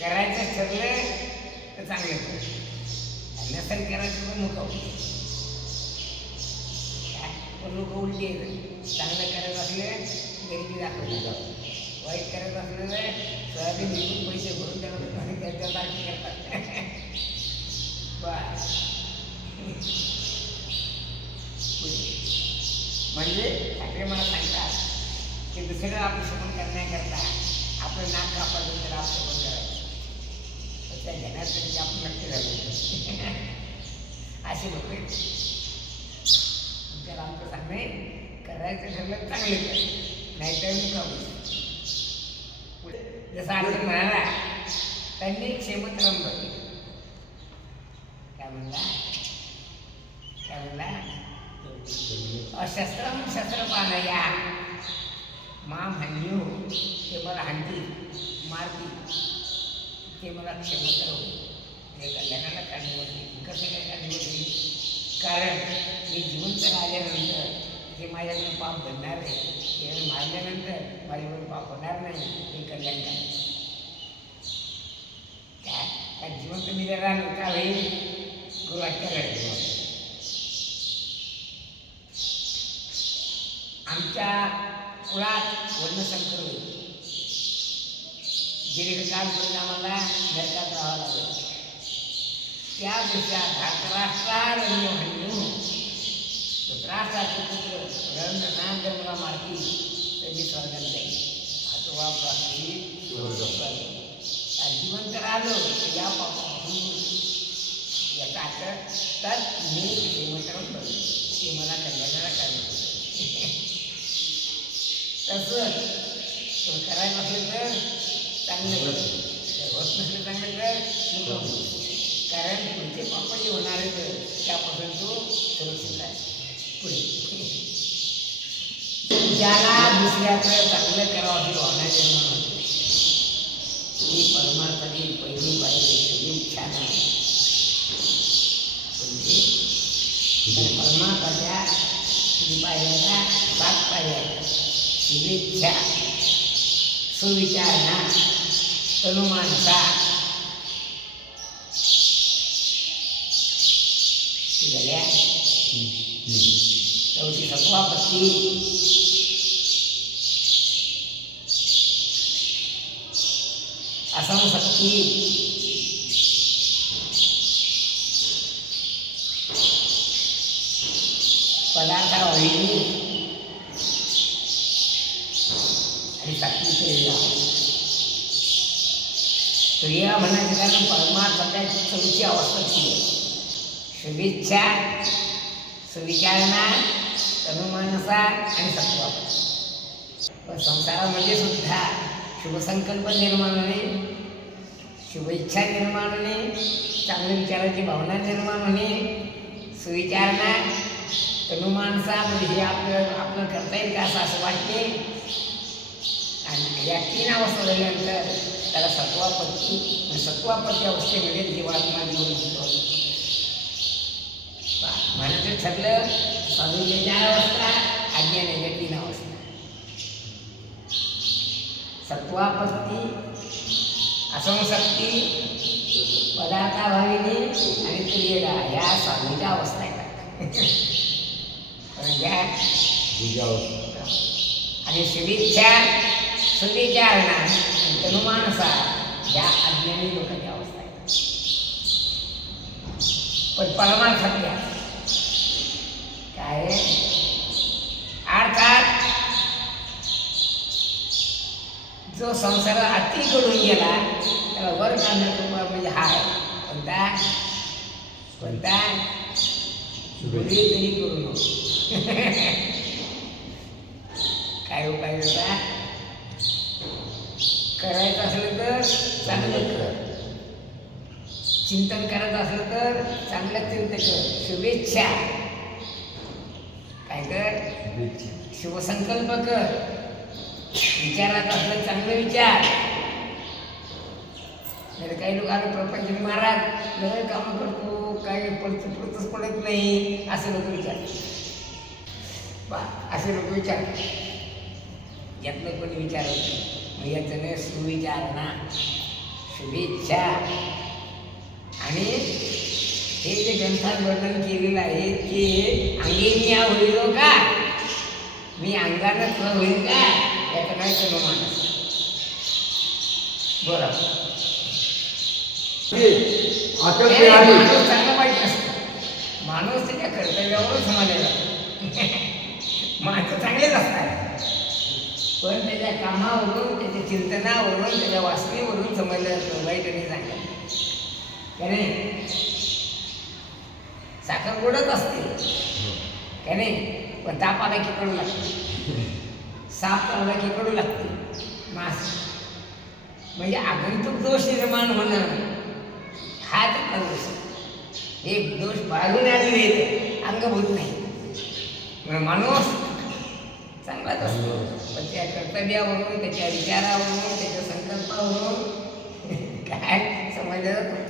करायचं ठरलं तर चांगलं कर, नसेल करायचं तर नको. पण लोक उलटी येतं. चांगलं करायचं असलं गरिबी दाखवतात, वाईट करायचं असलं तर सोयाबीन विकून पैसे भरून त्याला त्याच्यासारखी करतात. बस म्हणजे ठाकरे मला सांगतात की दुसरं आपलं शोभन करण्याकरता आपलं नाक कापायचं तर आप शोभन करायचं, तर त्या घेण्यात तरी आपण नक्की झालं. असे लोक त्याला आमचं सांगणे करायचं ठरलं चांगलं कर, नाहीतर मी करू. जसं अर्जुन म्हणाला त्यांनी क्षेमतरम बघ काय म्हणला, काय म्हणला, अशस्त्रम शस्त्रपानया माम हन्यू, ते मला हाणतील मारतील, ते मला क्षेमतर होईल, हे कल्याणाला कारणीभूत होईल. कसं काय कारणीभूत होईल? कारण मी जिवंत राहिल्यानंतर जे माझ्याकडून पाप घडणार आहे ते मारल्यानंतर माझ्याकडून पाप होणार नाही, हे कल्याण काय जिवंत मी जर राहिलो का होईल? गुरुवाक्य घडले. आमच्या कुळात वर्णसंकर होईल, दीर्घकाळपर्यंत आम्हाला नरकात राहावं लागेल. त्या देशात धातराष्ट्रारण्य हन्यू, धृतराष्ट्राचे पुत्र रण नाम जर मला मारतील तर मी स्वर्गात जाईल, अथवा प्राप्ती जिवंत राहिलो तर या पापापासून याचा अर्थ तर मी श्रीमंतरण करतो, ते मला कल्याणाला कारणीभूत होते. तसं करायचं असेल तर चांगलं होत नसलं चांगलं तर नको, कारण पुढचे पाप जे होणार आहेत त्यापासून तो सुरक्षित आहे. पुढे ज्याला दुसऱ्याचं चांगलं करावं अशी भावना निर्माण होते, ही परमार्थाची पहिली पाहिजे शुभेच्छा नाही. म्हणजे परमार्थाच्या किती पाहिजे, 7 पाहिजे. शुभेच्छा, सुविचारणा, तनुमानसा, झाल्या. चौथी सत्वापत्ती, असंशक्ती, पदार्थावहिनी आणि सातवी क्रिया. क्रिया म्हणायचं कारण परमार्थाच्या चौथी अवस्थेची आहे. शुभेच्छा, सुविचारणा, तनुमानसा आणि सत्वापत्ती. पण संसारामध्ये सुद्धा शुभसंकल्प निर्माण होणे, शुभेच्छा निर्माण होणे, चांगल्या विचाराची भावना निर्माण होणे, सुविचारणा, तनुमानसा म्हणजे हे आपलं करता येईल का असं वाटते. आणि या 3 अवस्था झाल्यानंतर त्याला सत्वापत्ती, सत्वापत्ती अवस्थेमध्ये जीवात्मा जीवन होतो. म्हणायचं ठरलं स्वामीच्या 4 अवस्था, अज्ञानाच्या 3 अवस्था. सत्वापत्ती, असंशक्ती, पदार्थाभाविनी आणि क्रियेला ह्या स्वामीच्या अवस्था आहेत. आणि शुभेच्छा, सुविचारणा आणि तनुमानसा या अज्ञानी लोकांच्या अवस्था आहेत. पण परमार्थातल्या काय अर्थात जो संसार अति कडून गेला त्याला वर काढण्याचा उपाय म्हणजे हा आहे. कोणता गुढी तरी करू नको. काय उपाय होता? करायचं असलं तर चांगलं कर, चिंतन करायचं असलं तर चांगलं चिंतन कर. शुभेच्छा काय कर? शुभसंकल्प कर. विचारात असलं चांगलं विचार. नाही काही लोक आले प्रपंच महाराज लय कामं करतो, काही पडतच पडत नाही असे लोक विचार. असे लोक विचार यातलं कोणी विचारत नाही. मग याचं नाही सुविचारणा, शुभेच्छा. इच्छा. आणि हे जे ग्रंथात वर्णन केलेलं आहे की अंगे मी हा होईलो का, मी अंगानं तुला होईल का, याचं नाही तो माणूस. बोला माणूस चांगला वाईट नसतं, माणूस त्याच्या कर्तव्यावरून समाजाला माणसं चांगलेच असतात, पण त्याच्या कामावरून, त्याच्या चिंतनावरून, त्याच्या वासनेवरून समजलं जातं वाईट आणि चांगलं. का नाही? साखर गोडच असते का नाही, पण ताप आला की कडू लागते, साप आला की कडू लागते. मास म्हणजे आगंतुक दोष निर्माण होणं हा त्यातला दोष. एक दोष बाळगून आलेले येते, अंगभूत नाही. म्हणून माणूस चांगलाच असतो, पण त्या कर्तव्यावरून, त्याच्या विचारावरून, त्याच्या संकल्पावरून काय समजलं